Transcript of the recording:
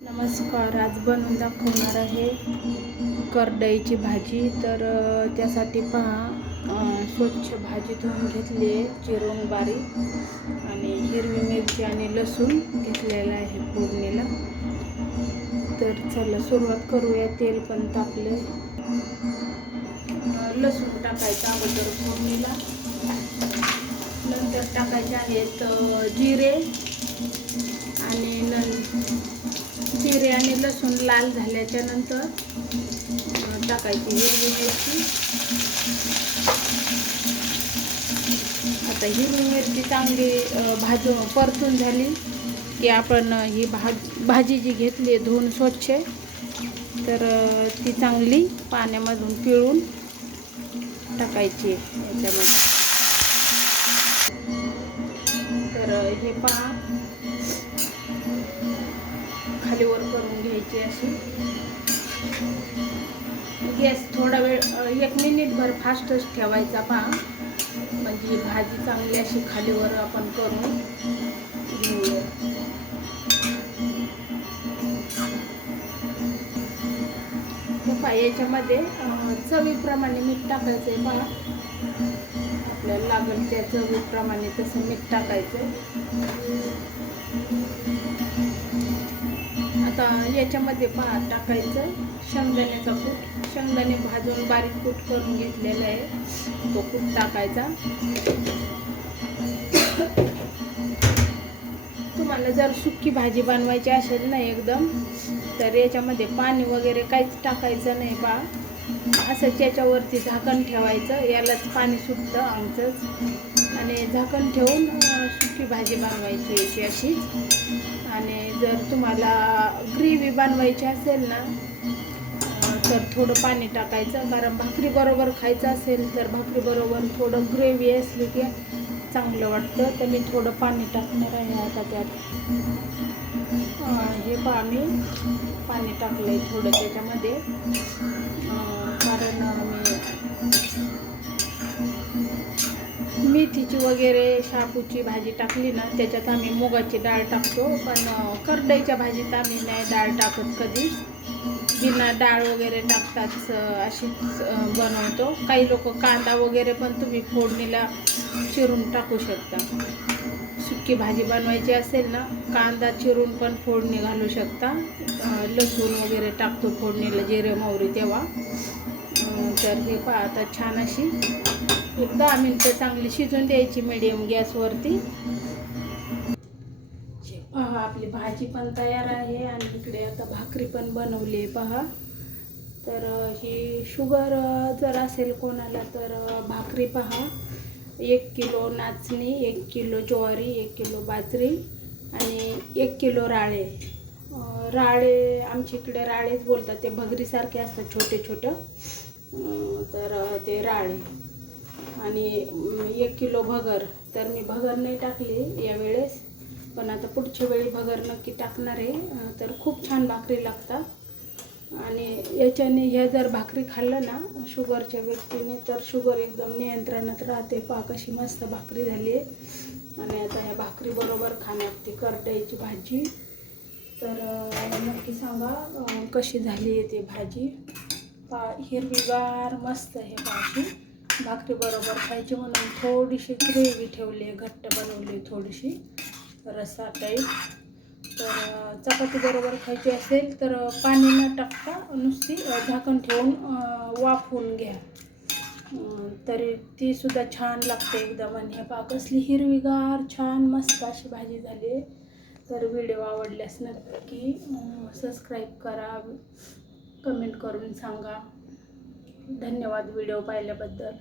नमस्कार. आज बनवून दाखवणार आहे करडईची भाजी. तर त्यासाठी पहा, स्वच्छ भाजी धुवून घेतली आहे चिरून बारीक, आणि हिरवी मिरची आणि लसूण घेतलेला आहे फोडणीला. तर चला सुरुवात करूया. तेल पण तापले. लसूण टाकायचं अगोदर फोडणीला. नंतर टाकायचे आहेत जिरे आणि लसूण लाल झाल्याच्या नंतर टाकायची हिरवी मिरची. आता हिरवी मिरची चांगली परतून झाली की आपण ही भाजी जी घेतली आहे धुवून स्वच्छ, तर ती चांगली पाण्यामधून पिळून टाकायची याच्यामध्ये. तर हे पहा, खालीवर करून घ्यायची अशी. गॅस थोडा वेळ 1 मिनिटभर फास्टच ठेवायचा पहा, म्हणजे ही भाजी चांगली अशी खालीवर आपण करून घेऊया. पहा, याच्यामध्ये चवीप्रमाणे मीठ टाकायचं आहे. पहा, आपल्याला लागेल त्या चवीप्रमाणे तसं मीठ टाकायचं. आता याच्यामध्ये पहा टाकायचं शेंगदाण्याचा कूट. शेंगदाणे भाजून बारीक कूट करून घेतलेला आहे, तो कूट टाकायचा. तुम्हाला जर सुकी भाजी बनवायची असेल ना एकदम, तर याच्यामध्ये पाणी वगैरे काहीच टाकायचं नाही. पहा, असंच याच्यावरती झाकण ठेवायचं. यालाच पाणी सुटतं आमचंच. आणि झाकण ठेवून सुकी भाजी बनवायची याची अशीच. आणि जर तुम्हाला ग्रेव्ही बनवायची असेल ना, तर थोडं पाणी टाकायचं. कारण भाकरी बरोबर खायचं असेल तर भाकरी बरोबर थोडं ग्रेव्ही असली की चांगलं वाटतं. तर मी थोडं पाणी टाकणार आहे आता त्यात. हे पहा, मी पाणी टाकलं आहे थोडं त्याच्यामध्ये. कारण मेथीची वगैरे शापूची भाजी टाकली ना, त्याच्यात आम्ही मुगाची डाळ टाकतो. पण करडईच्या भाजीत आम्ही नाही डाळ टाकत कधी. बिना डाळ वगैरे टाकताच अशीच बनवतो. काही लोक कांदा वगैरे पण तुम्ही फोडणीला चिरून टाकू शकता. सुकी भाजी बनवायची असेल ना, कांदा चिरून पण फोडणी घालू शकता. लसूण वगैरे टाकतो फोडणीला, जिरे मोहरी तेव्हा. तर हे पहा, आता छान अशी 10 मिनिटं चांगली शिजून द्यायची मीडियम गॅसवरती. पहा, आपली भाजी पण तयार आहे आणि इकडे आता भाकरी पण बनवली आहे. पहा, तर ही शुगर जर असेल कोणाला तर भाकरी पहा, 1 किलो नाचणी, 1 किलो ज्वारी, 1 किलो बाजरी आणि 1 किलो राळे. राळे आमच्या इकडे राळेच बोलतात. ते भगरीसारखे असतात छोटे छोटे. तर ते राळे. आणि 1 किलो भगर. तर मी भगर नाही टाकली यावेळेस, पण आता पुढच्या वेळी भगर नक्की टाकणार आहे. तर खूप छान भाकरी लागतात. आणि याच्याने ह्या जर भाकरी खाल्लं ना शुगरच्या व्यक्तीने, तर शुगर एकदम नियंत्रणात राहते. पहा कशी मस्त भाकरी झाली आहे. आणि आता ह्या भाकरी बरोबर खाण्यात ती करडईची भाजी. तर नक्की सांगा कशी झाली आहे ती भाजी. पहा, हिरवीगार मस्त आहे भाजी. भाकरी बरोबर खायची म्हणून थोडीशी ग्रेव्ही ठेवली आहे, घट्ट बनवली थोडीशी रस्सा टाईप. तर चपाती बरोबर खायची असेल तर पाणी न टाकता नुसती झाकण ठेवून वाफवून घ्या, तरी ती सुद्धा छान लागते एकदम. आणि हे पहा कसली हिरवीगार छान मस्त अशी भाजी झाली आहे. तर व्हिडिओ आवडल्यास नक्की सबस्क्राईब करा, कमेंट करून सांगा. धन्यवाद व्हिडिओ पाहिल्याबद्दल.